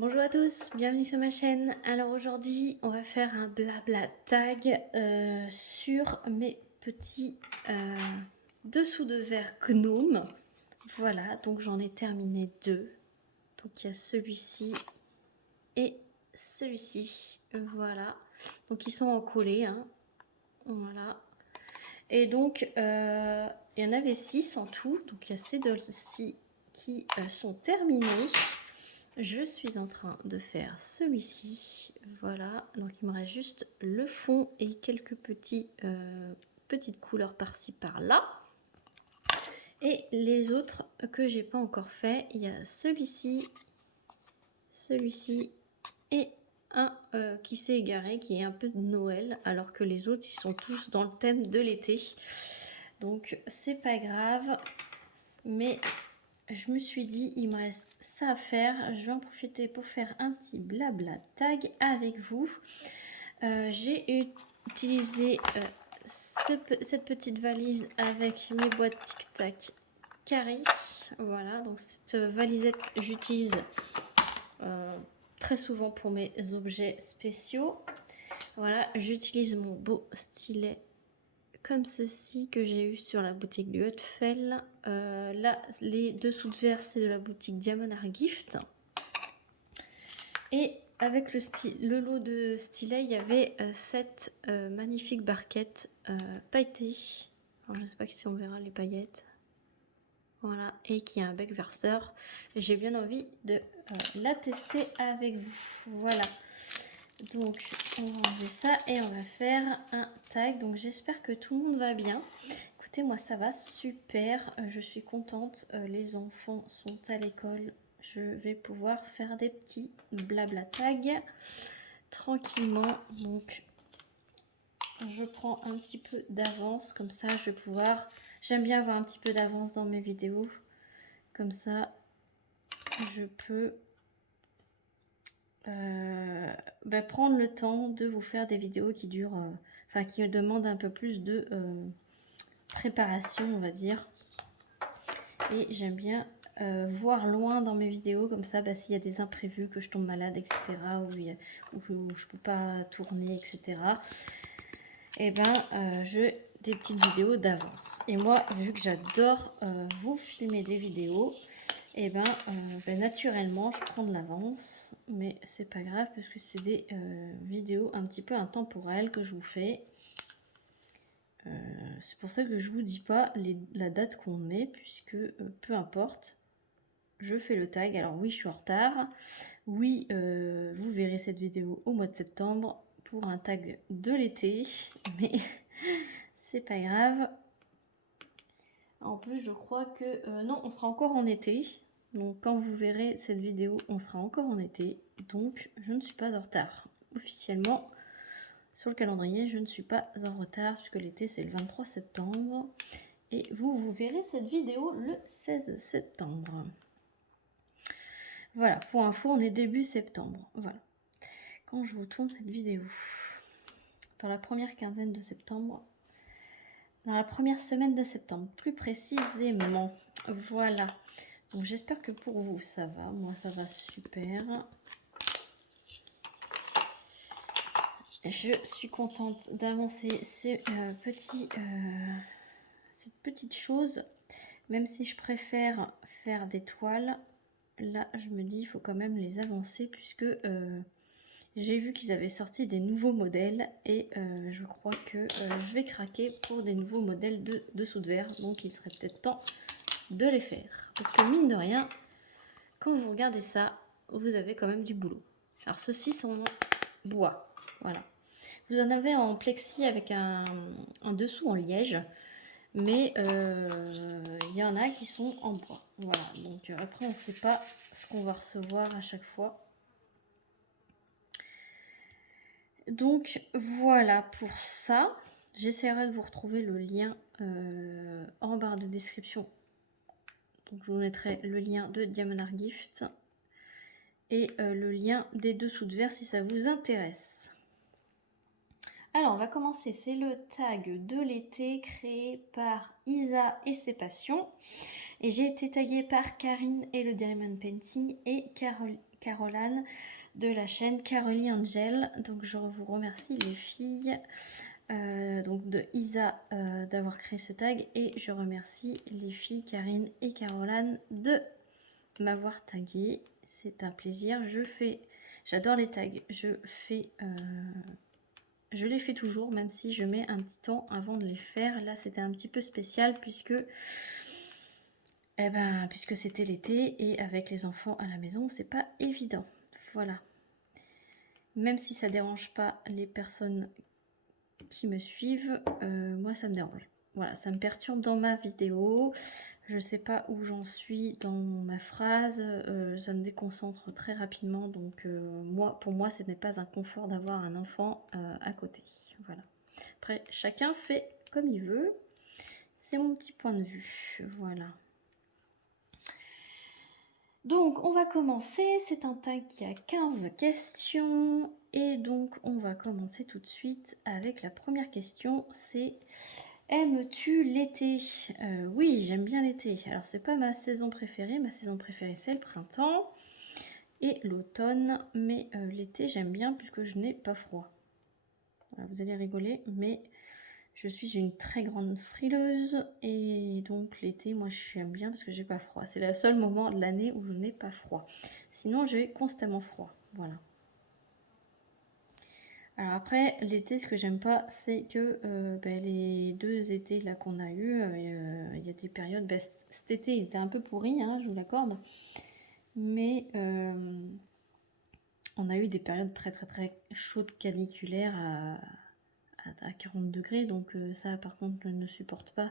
Bonjour à tous, bienvenue sur ma chaîne. Alors aujourd'hui, on va faire un blabla tag sur mes petits dessous de verre gnome. Voilà, donc j'en ai terminé deux. Donc il y a celui-ci et celui-ci. Voilà, donc ils sont encollés. Hein. Voilà. Et donc, il y en avait 6 en tout. Donc il y a ces deux-ci qui sont terminés. Je suis en train de faire celui-ci, voilà, donc il me reste juste le fond et quelques petites couleurs par-ci par-là. Et les autres que j'ai pas encore fait, il y a celui-ci et un qui s'est égaré, qui est un peu de Noël, alors que les autres ils sont tous dans le thème de l'été. Donc c'est pas grave, mais je me suis dit, il me reste ça à faire. Je vais en profiter pour faire un petit blabla tag avec vous. J'ai utilisé cette petite valise avec mes boîtes Tic Tac carré. Voilà, donc cette valisette, j'utilise très souvent pour mes objets spéciaux. Voilà, j'utilise mon beau stylet comme ceci que j'ai eu sur la boutique du Hutfell. Là, les dessous de verre, c'est de la boutique Diamond Art Gift. Et avec le lot de stylets, il y avait cette magnifique barquette pailletée. Alors, je ne sais pas si on verra les paillettes. Voilà, et qui a un bec verseur. J'ai bien envie de la tester avec vous. Voilà. Donc, on va enlever ça et on va faire un tag. Donc, j'espère que tout le monde va bien. Écoutez, moi, ça va super. Je suis contente. Les enfants sont à l'école. Je vais pouvoir faire des petits blabla tags tranquillement. Donc, je prends un petit peu d'avance. Comme ça, je vais pouvoir... J'aime bien avoir un petit peu d'avance dans mes vidéos. Comme ça, je peux... prendre le temps de vous faire des vidéos qui durent, enfin qui demandent un peu plus de préparation, on va dire. Et j'aime bien voir loin dans mes vidéos, comme ça, s'il y a des imprévus, que je tombe malade, etc., ou je peux pas tourner, etc., et je des petites vidéos d'avance. Et moi, vu que j'adore vous filmer des vidéos, et naturellement je prends de l'avance, mais c'est pas grave parce que c'est des vidéos un petit peu intemporelles que je vous fais. C'est pour ça que je vous dis pas la date qu'on est, puisque peu importe, je fais le tag. Alors oui, je suis en retard, oui, vous verrez cette vidéo au mois de septembre pour un tag de l'été, mais c'est pas grave. En plus, je crois que non, on sera encore en été. Donc quand vous verrez cette vidéo, on sera encore en été. Donc je ne suis pas en retard. Officiellement, sur le calendrier, je ne suis pas en retard puisque l'été c'est le 23 septembre. Et vous verrez cette vidéo le 16 septembre. Voilà, pour info, on est début septembre. Voilà. Quand je vous tourne cette vidéo, dans la première quinzaine de septembre, dans la première semaine de septembre, plus précisément. Voilà. Donc j'espère que pour vous ça va. Moi ça va super. Je suis contente d'avancer ces petites choses. Même si je préfère faire des toiles, là je me dis il faut quand même les avancer puisque j'ai vu qu'ils avaient sorti des nouveaux modèles et je crois que je vais craquer pour des nouveaux modèles de dessous de verre. Donc il serait peut-être temps de les faire. Parce que mine de rien, quand vous regardez ça, vous avez quand même du boulot. Alors ceux-ci sont en bois, voilà. Vous en avez en plexi avec un dessous en liège, mais il y en a qui sont en bois. Voilà, donc après on ne sait pas ce qu'on va recevoir à chaque fois. Donc voilà pour ça. J'essaierai de vous retrouver le lien en barre de description. Donc je vous mettrai le lien de Diamond Art Gift et le lien des dessous de verre si ça vous intéresse. Alors, on va commencer. C'est le tag de l'été créé par Isa et ses passions. Et j'ai été taguée par Karine et le Diamond Painting et Caroline de la chaîne Caroline Angel. Donc, je vous remercie les filles donc de Isa d'avoir créé ce tag. Et je remercie les filles Karine et Caroline de m'avoir tagué. C'est un plaisir. J'adore les tags. Je les fais toujours, même si je mets un petit temps avant de les faire. Là, c'était un petit peu spécial puisque c'était l'été et avec les enfants à la maison, c'est pas évident. Voilà. Même si ça dérange pas les personnes qui me suivent, moi ça me dérange. Voilà, ça me perturbe dans ma vidéo. Je sais pas où j'en suis dans ma phrase. Ça me déconcentre très rapidement. Donc pour moi, ce n'est pas un confort d'avoir un enfant à côté. Voilà. Après, chacun fait comme il veut. C'est mon petit point de vue. Voilà. Donc, on va commencer. C'est un tag qui a 15 questions. Et donc, on va commencer tout de suite avec la première question. C'est: aimes-tu l'été? Oui, j'aime bien l'été. Alors, c'est pas ma saison préférée. Ma saison préférée, c'est le printemps et l'automne. Mais l'été, j'aime bien puisque je n'ai pas froid. Voilà, vous allez rigoler, mais je suis une très grande frileuse et donc l'été, moi, j'aime bien parce que j'ai pas froid. C'est le seul moment de l'année où je n'ai pas froid. Sinon, j'ai constamment froid. Voilà. Alors après, l'été, ce que j'aime pas, c'est que les 2 étés là qu'on a eu, il y a des périodes. Cet été, il était un peu pourri, hein, je vous l'accorde. Mais on a eu des périodes très très très chaudes caniculaires à 40 degrés. Donc ça, par contre, je ne supporte pas.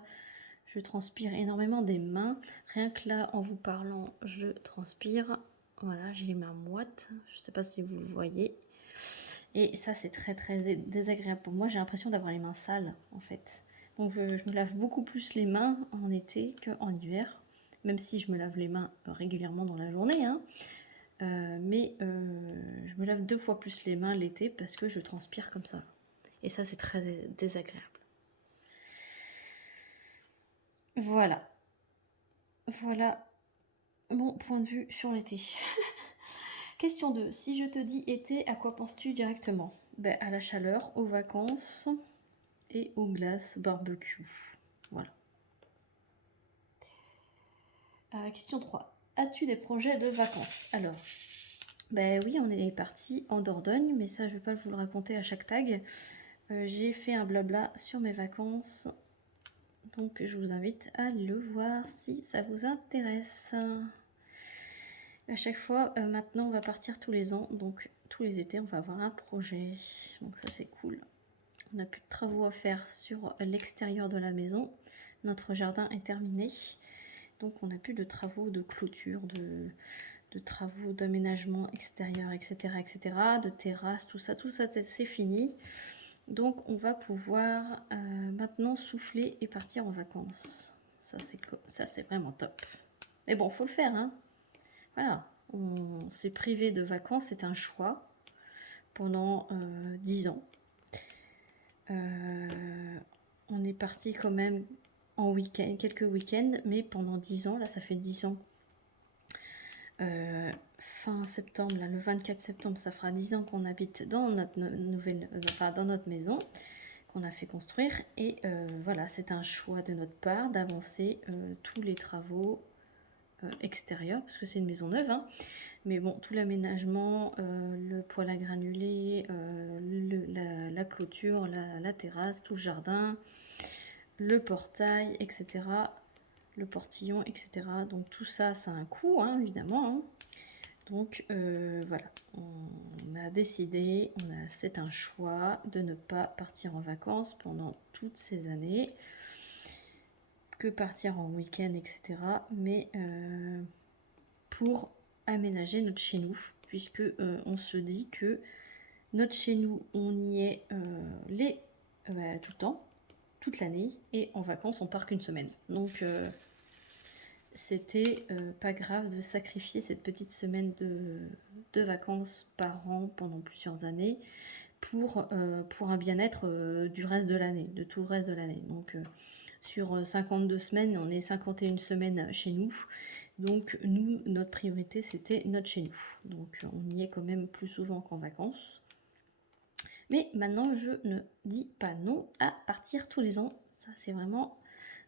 Je transpire énormément des mains. Rien que là, en vous parlant, je transpire. Voilà, j'ai les mains moites. Je ne sais pas si vous le voyez. Et ça, c'est très très désagréable pour moi. J'ai l'impression d'avoir les mains sales, en fait. Donc je me lave beaucoup plus les mains en été qu'en hiver. Même si je me lave les mains régulièrement dans la journée. Hein. Mais je me lave 2 fois plus les mains l'été parce que je transpire comme ça. Et ça, c'est très désagréable. Voilà. Voilà mon point de vue sur l'été. Question 2. Si je te dis été, à quoi penses-tu directement? À la chaleur, aux vacances et aux glaces barbecue. Voilà. Question 3. As-tu des projets de vacances? Alors, oui, on est parti en Dordogne, mais ça, je ne vais pas vous le raconter à chaque tag. J'ai fait un blabla sur mes vacances. Donc, je vous invite à le voir si ça vous intéresse. À chaque fois, maintenant, on va partir tous les ans. Donc, tous les étés, on va avoir un projet. Donc, ça, c'est cool. On n'a plus de travaux à faire sur l'extérieur de la maison. Notre jardin est terminé. Donc, on n'a plus de travaux de clôture, de travaux d'aménagement extérieur, etc., etc., de terrasse, tout ça, c'est fini. Donc, on va pouvoir maintenant souffler et partir en vacances. Ça, c'est vraiment top. Mais bon, faut le faire, hein. Voilà, on s'est privé de vacances, c'est un choix pendant 10 ans. On est parti quand même en week-end, quelques week-ends, mais pendant 10 ans, là ça fait 10 ans. Fin septembre, là, le 24 septembre, ça fera 10 ans qu'on habite dans notre dans notre maison qu'on a fait construire. Et voilà, c'est un choix de notre part d'avancer tous les travaux extérieurs, parce que c'est une maison neuve, hein. Mais bon, tout l'aménagement, le poêle à granulés, la clôture, la terrasse, tout le jardin, le portail, etc. Le portillon, etc. Donc tout ça, ça a un coût, hein, évidemment. Hein. Donc voilà, on a décidé, c'est un choix de ne pas partir en vacances pendant toutes ces années, que partir en week-end, etc. Mais pour aménager notre chez nous, puisque on se dit que notre chez nous, on y est tout le temps, toute l'année, et en vacances, on part qu'une semaine. Donc c'était pas grave de sacrifier cette petite semaine de vacances par an pendant plusieurs années, pour un bien-être du reste de l'année, de tout le reste de l'année. Donc sur 52 semaines, on est 51 semaines chez nous. Donc nous, notre priorité, c'était notre chez nous. Donc on y est quand même plus souvent qu'en vacances. Mais maintenant, je ne dis pas non à partir tous les ans. Ça, c'est vraiment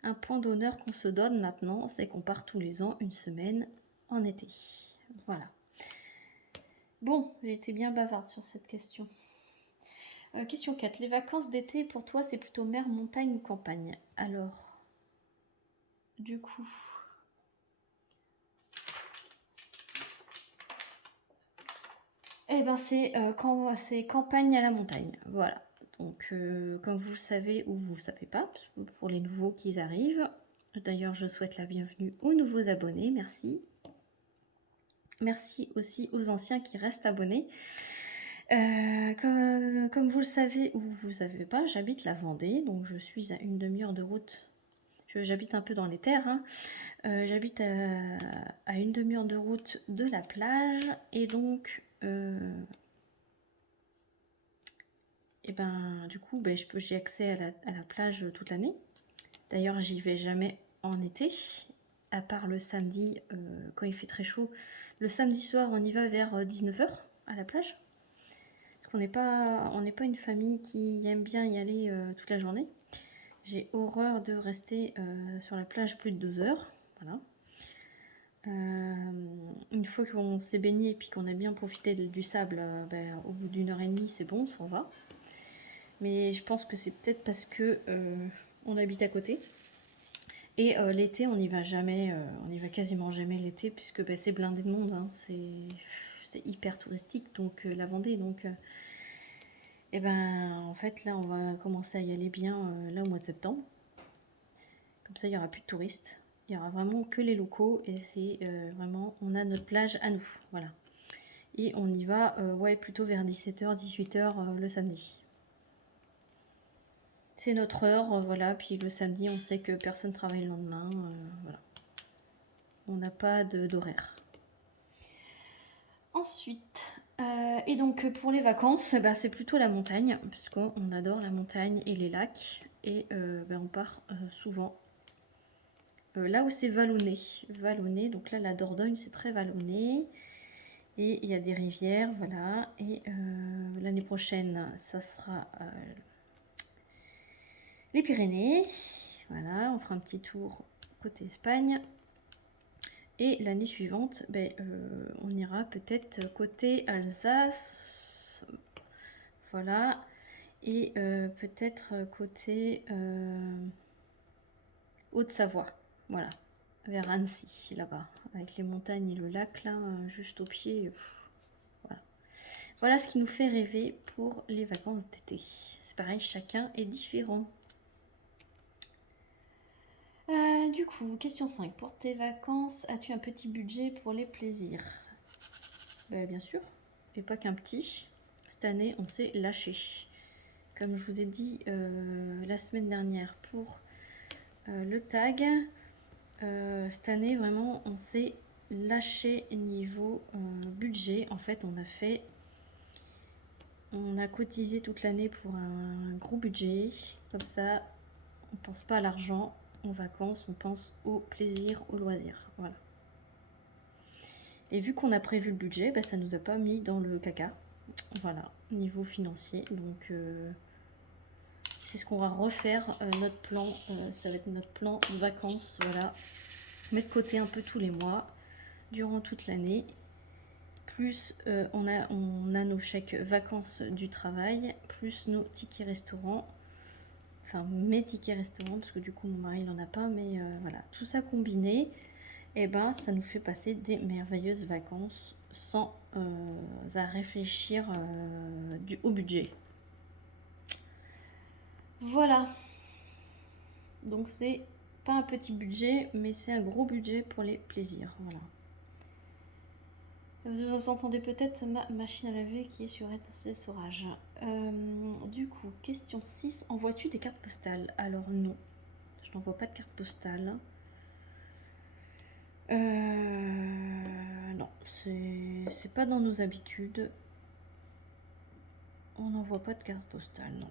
un point d'honneur qu'on se donne maintenant, c'est qu'on part tous les ans une semaine en été. Voilà. Bon, j'ai été bien bavarde sur cette question. Question 4. Les vacances d'été, pour toi, c'est plutôt mer, montagne ou campagne? Alors, du coup... Eh ben, c'est campagne à la montagne. Voilà. Donc, comme vous le savez ou vous ne savez pas, pour les nouveaux qui arrivent, d'ailleurs, je souhaite la bienvenue aux nouveaux abonnés. Merci. Merci aussi aux anciens qui restent abonnés. Comme vous le savez ou vous ne savez pas, j'habite la Vendée, donc je suis à une demi-heure de route. J'habite un peu dans les terres, hein. J'habite à une demi-heure de route de la plage, et donc et ben du coup j'ai accès à la plage toute l'année. D'ailleurs, j'y vais jamais en été, à part le samedi quand il fait très chaud. Le samedi soir, on y va vers 19 h à la plage. Parce qu'on n'est pas une famille qui aime bien y aller toute la journée. J'ai horreur de rester sur la plage plus de 2 heures. Voilà. Une fois qu'on s'est baigné et puis qu'on a bien profité du sable, au bout d'une heure et demie, c'est bon, on s'en va. Mais je pense que c'est peut-être parce que on habite à côté. Et l'été, on n'y va jamais, on n'y va quasiment jamais l'été, puisque c'est blindé de monde, hein. C'est hyper touristique, donc la Vendée. Donc, et ben, en fait, là, on va commencer à y aller bien là au mois de septembre. Comme ça, il n'y aura plus de touristes. Il y aura vraiment que les locaux, et c'est vraiment, on a notre plage à nous, voilà. Et on y va, ouais, plutôt vers 17 h, 18 h le samedi. C'est notre heure, voilà. Puis le samedi, on sait que personne travaille le lendemain, voilà. On n'a pas d'horaire. Ensuite, et donc pour les vacances, c'est plutôt la montagne, puisqu'on adore la montagne et les lacs. Et on part souvent là où c'est vallonné. Vallonné, donc là la Dordogne c'est très vallonné. Et il y a des rivières, voilà. Et l'année prochaine, ça sera les Pyrénées. Voilà, on fera un petit tour côté Espagne. Et l'année suivante, on ira peut-être côté Alsace. Voilà. Et peut-être côté Haute-Savoie. Voilà. Vers Annecy, là-bas. Avec les montagnes et le lac, là, juste au pied. Voilà. Voilà ce qui nous fait rêver pour les vacances d'été. C'est pareil, chacun est différent. Du coup, question 5. Pour tes vacances, as-tu un petit budget pour les plaisirs? Bien sûr, et pas qu'un petit. Cette année, on s'est lâché. Comme je vous ai dit la semaine dernière pour le tag, cette année, vraiment, on s'est lâché niveau budget. En fait, on a cotisé toute l'année pour un gros budget. Comme ça, on pense pas à l'argent, aux vacances, on pense au plaisir, au loisir. Voilà. Et vu qu'on a prévu le budget, ça nous a pas mis dans le caca. Voilà, niveau financier. Donc, c'est ce qu'on va refaire, notre plan. Ça va être notre plan de vacances. Voilà, mettre de côté un peu tous les mois, durant toute l'année. Plus on a nos chèques vacances du travail, plus nos tickets restaurants. Enfin, mes tickets restaurants, parce que du coup, mon mari n'en a pas. Mais voilà, tout ça combiné, et ça nous fait passer des merveilleuses vacances sans à réfléchir au budget. Voilà. Donc c'est pas un petit budget, mais c'est un gros budget pour les plaisirs. Voilà. Vous entendez peut-être ma machine à laver qui est sur essorage. Du coup, question 6. Envoies-tu des cartes postales? Alors non, je n'envoie pas de cartes postales. Non, c'est pas dans nos habitudes. On n'envoie pas de carte postale, non.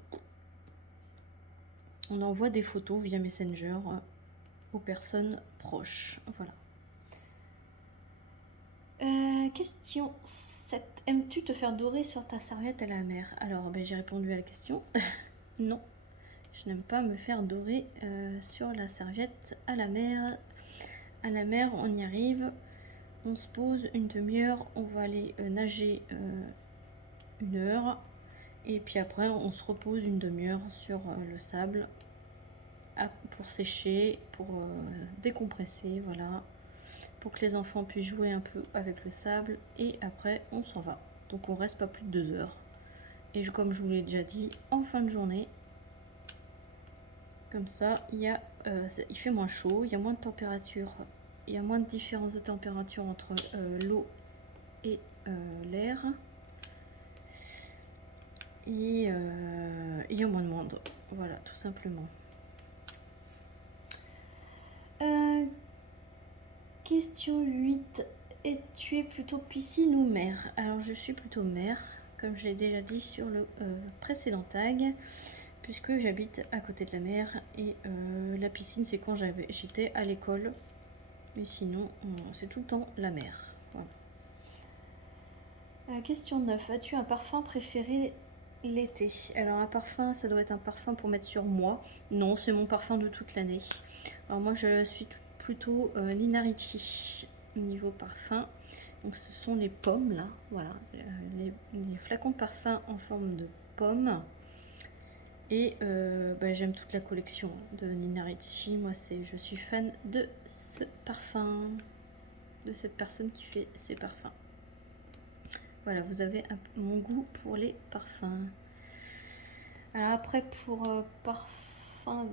On envoie des photos via Messenger aux personnes proches. Voilà. Question 7. Aimes-tu te faire dorer sur ta serviette à la mer? Alors, ben, j'ai répondu à la question. Non, je n'aime pas me faire dorer sur la serviette à la mer. À la mer, on y arrive. On se pose une demi-heure. On va aller nager 1 heure. Et puis après, on se repose une demi-heure sur le sable pour sécher, pour décompresser, voilà. Pour que les enfants puissent jouer un peu avec le sable. Et après, on s'en va. Donc on reste pas plus de 2 heures. Et comme je vous l'ai déjà dit, en fin de journée, comme ça, il fait moins chaud, il y a moins de température, il y a moins de différence de température entre l'eau et l'air. Et il y a moins de monde. Voilà, tout simplement. Question 8. Et tu es plutôt piscine ou mer? Alors je suis plutôt mer, comme je l'ai déjà dit sur le précédent tag, puisque j'habite à côté de la mer. Et la piscine, c'est quand j'étais à l'école. Mais sinon, c'est tout le temps la mer. Voilà. Question 9. As-tu un parfum préféré l'été? Alors un parfum, ça doit être un parfum pour mettre sur moi. Non, c'est mon parfum de toute l'année. Alors moi, je suis plutôt Nina Ricci niveau parfum. Donc ce sont les pommes là, voilà, les flacons de parfum en forme de pommes. Et bah, j'aime toute la collection de Nina Ricci. Moi, je suis fan de ce parfum, de cette personne qui fait ces parfums. Voilà, vous avez mon goût pour les parfums. Alors après, pour parfum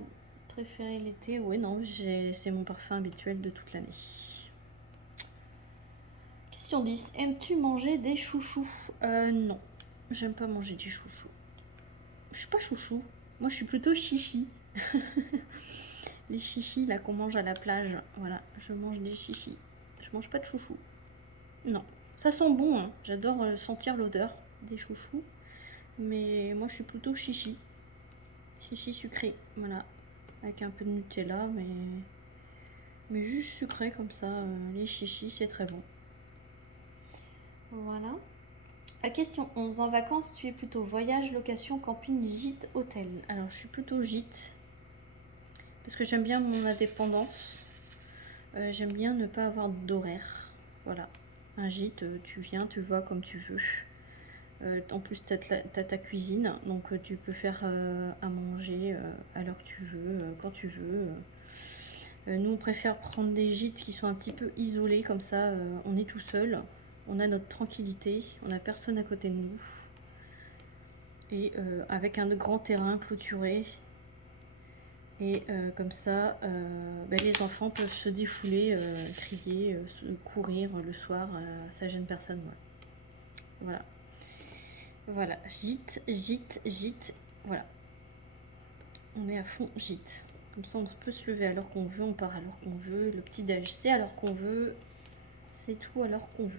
préféré l'été, ouais, non, c'est mon parfum habituel de toute l'année. Question 10. Aimes-tu manger des chouchous? Non, j'aime pas manger des chouchous. Je suis pas chouchou. Moi, je suis plutôt chichi. Les chichis, là, qu'on mange à la plage. Voilà, je mange des chichis. Je mange pas de chouchous. Non. Ça sent bon, hein. J'adore sentir l'odeur des chouchous. Mais moi, je suis plutôt chichi. Chichi sucré, voilà. Avec un peu de Nutella, mais juste sucré comme ça. Les chichis, c'est très bon. Voilà. À question 11. En vacances, tu es plutôt voyage, location, camping, gîte, hôtel? Alors, je suis plutôt gîte. Parce que j'aime bien mon indépendance. J'aime bien ne pas avoir d'horaire. Voilà. Un gîte, tu viens, tu vois comme tu veux. En plus, tu as ta cuisine. Donc, tu peux faire à manger à l'heure que tu veux, quand tu veux. Nous, on préfère prendre des gîtes qui sont un petit peu isolés. Comme ça, on est tout seul. On a notre tranquillité. On n'a personne à côté de nous. Et avec un grand terrain clôturé. Et comme ça, les enfants peuvent se défouler, crier, courir le soir, ça gêne personne. Ouais. Voilà. Voilà, gîte, gîte, gîte. Voilà. On est à fond gîte. Comme ça, on peut se lever à l'heure qu'on veut, on part à l'heure qu'on veut. Le petit déj, c'est à l'heure qu'on veut. C'est tout à l'heure qu'on veut.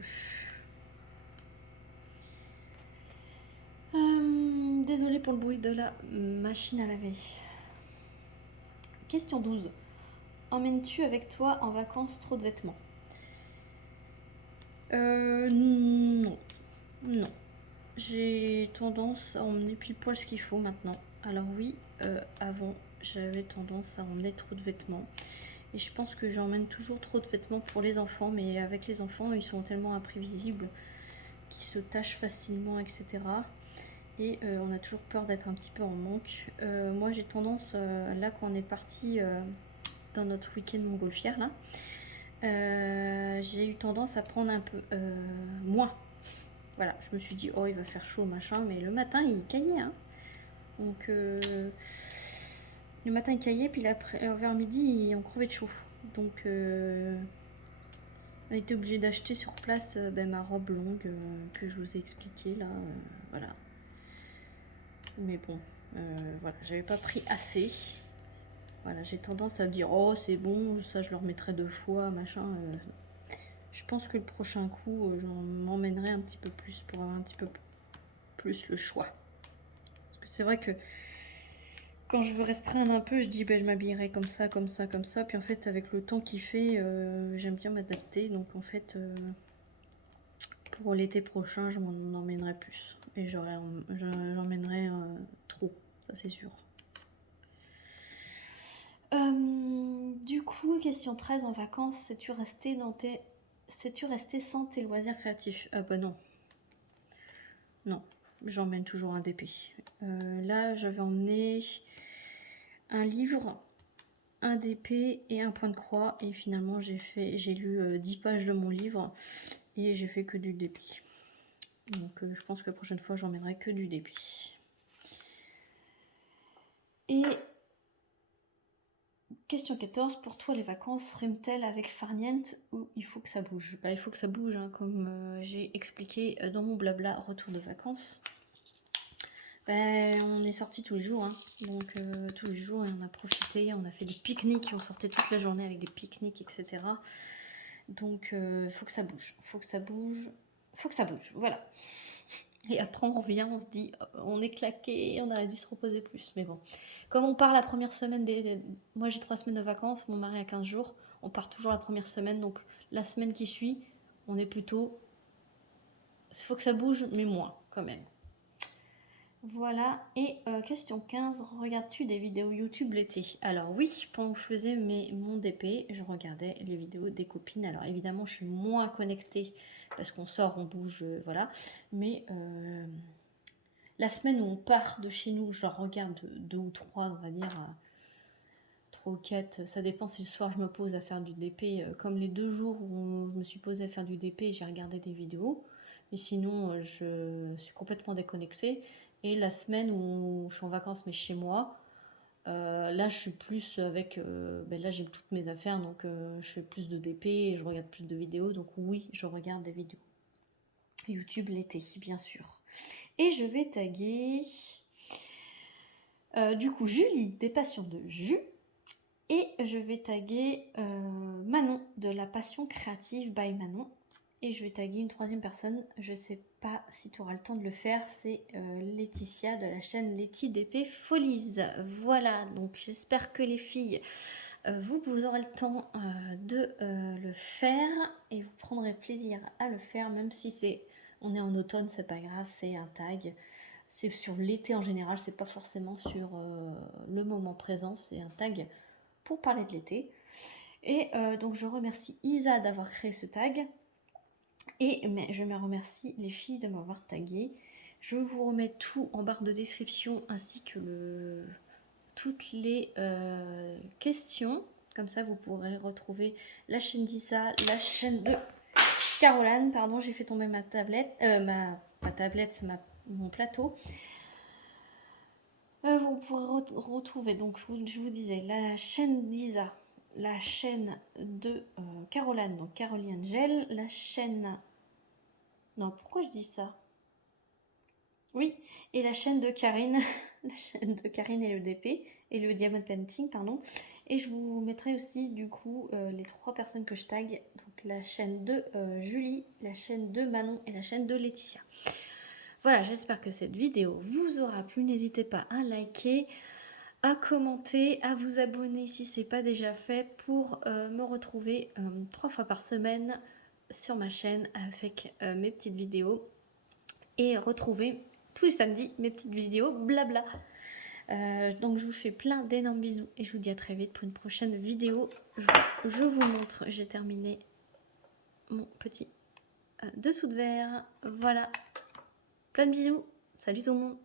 Désolée pour le bruit de la machine à laver. Question 12. Emmènes-tu avec toi en vacances trop de vêtements? Non. Non. J'ai tendance à emmener pile poil ce qu'il faut maintenant. Alors oui, avant, j'avais tendance à emmener trop de vêtements. Et je pense que j'emmène toujours trop de vêtements pour les enfants. Mais avec les enfants, ils sont tellement imprévisibles qu'ils se tachent facilement, etc. Et on a toujours peur d'être un petit peu en manque. Moi, j'ai tendance, là, quand on est parti dans notre week-end montgolfière, là, j'ai eu tendance à prendre un peu moins. Voilà, je me suis dit, oh, il va faire chaud, machin, mais le matin, il caillait, hein. Donc, le matin, il caillait, puis vers midi, on crevait de chaud. Donc, on a été obligé d'acheter sur place ma robe longue que je vous ai expliqué, là, voilà. Mais bon, voilà, j'avais pas pris assez. Voilà, j'ai tendance à me dire, oh, c'est bon, ça, je le remettrai 2 fois, machin. Je pense que le prochain coup, j'en m'emmènerai un petit peu plus pour avoir un petit peu plus le choix. C'est vrai que quand je veux restreindre un peu, je dis ben, je m'habillerai comme ça, comme ça, comme ça. Puis en fait, avec le temps qu'il fait, j'aime bien m'adapter. Donc en fait, pour l'été prochain, je m'en emmènerai plus. Et j'emmènerai trop, ça c'est sûr. Du coup, question 13, en vacances, sais-tu resté sans tes loisirs créatifs? Ah bah non. Non, j'emmène toujours un DP. Là, j'avais emmené un livre, un DP et un point de croix. Et finalement, j'ai lu 10 pages de mon livre et j'ai fait que du DP. Donc, je pense que la prochaine fois, j'emmènerai que du DP. Et question 14, pour toi, les vacances riment-elles avec farniente ou il faut que ça bouge? Bah, il faut que ça bouge, hein, comme j'ai expliqué dans mon blabla retour de vacances. On est sortis tous les jours, hein. Donc tous les jours, et on a profité, on a fait des pique-niques, on sortait toute la journée avec des pique-niques, etc. Donc il faut que ça bouge, faut que ça bouge, faut que ça bouge, voilà. Et après on revient, on se dit, on est claqué, on aurait dû se reposer plus. Mais bon, comme on part la première semaine, moi j'ai 3 semaines de vacances, mon mari a 15 jours, on part toujours la première semaine, donc la semaine qui suit, on est plutôt... Il faut que ça bouge, mais moins quand même. Voilà, et question 15, regardes-tu des vidéos YouTube l'été? Alors oui, pendant que je faisais mon DP, je regardais les vidéos des copines. Alors évidemment, je suis moins connectée parce qu'on sort, on bouge, voilà. Mais la semaine où on part de chez nous, je regarde 2 ou 3, on va dire, 3 ou 4, ça dépend si le soir je me pose à faire du DP. Comme les 2 jours où je me suis posée à faire du DP, j'ai regardé des vidéos. Mais sinon, je suis complètement déconnectée. Et la semaine où je suis en vacances mais chez moi, là je suis plus avec... là j'ai toutes mes affaires, donc je fais plus de DP et je regarde plus de vidéos. Donc oui, je regarde des vidéos. YouTube l'été, bien sûr. Et je vais taguer... du coup, Julie, des passions de Jus. Et je vais taguer Manon, de la passion créative by Manon. Et je vais taguer une 3e personne, je sais pas si tu auras le temps de le faire, c'est Laetitia de la chaîne Letty DP Folies. Voilà, donc j'espère que les filles, vous aurez le temps de le faire et vous prendrez plaisir à le faire, même si on est en automne, c'est pas grave, c'est un tag. C'est sur l'été en général, c'est pas forcément sur le moment présent, c'est un tag pour parler de l'été. Et donc je remercie Isa d'avoir créé ce tag. Et je me remercie les filles de m'avoir tagué. Je vous remets tout en barre de description ainsi que toutes les questions. Comme ça, vous pourrez retrouver la chaîne d'Isa, la chaîne de Caroline. Pardon, j'ai fait tomber ma tablette, mon plateau. Vous pourrez retrouver, donc je vous disais, la chaîne d'Isa, la chaîne de Caroline, donc Caroline Angel, la chaîne... Non, pourquoi je dis ça? Oui, et la chaîne de Karine, la chaîne de Karine et le DP, et le Diamond Painting, pardon. Et je vous mettrai aussi, du coup, les 3 personnes que je tag, donc la chaîne de Julie, la chaîne de Manon et la chaîne de Laetitia. Voilà, j'espère que cette vidéo vous aura plu. N'hésitez pas à liker, à commenter, à vous abonner si ce n'est pas déjà fait pour me retrouver 3 fois par semaine sur ma chaîne avec mes petites vidéos et retrouver tous les samedis mes petites vidéos blabla. Donc je vous fais plein d'énormes bisous et je vous dis à très vite pour une prochaine vidéo. Je vous montre, j'ai terminé mon petit dessous de verre. Voilà, plein de bisous, salut tout le monde.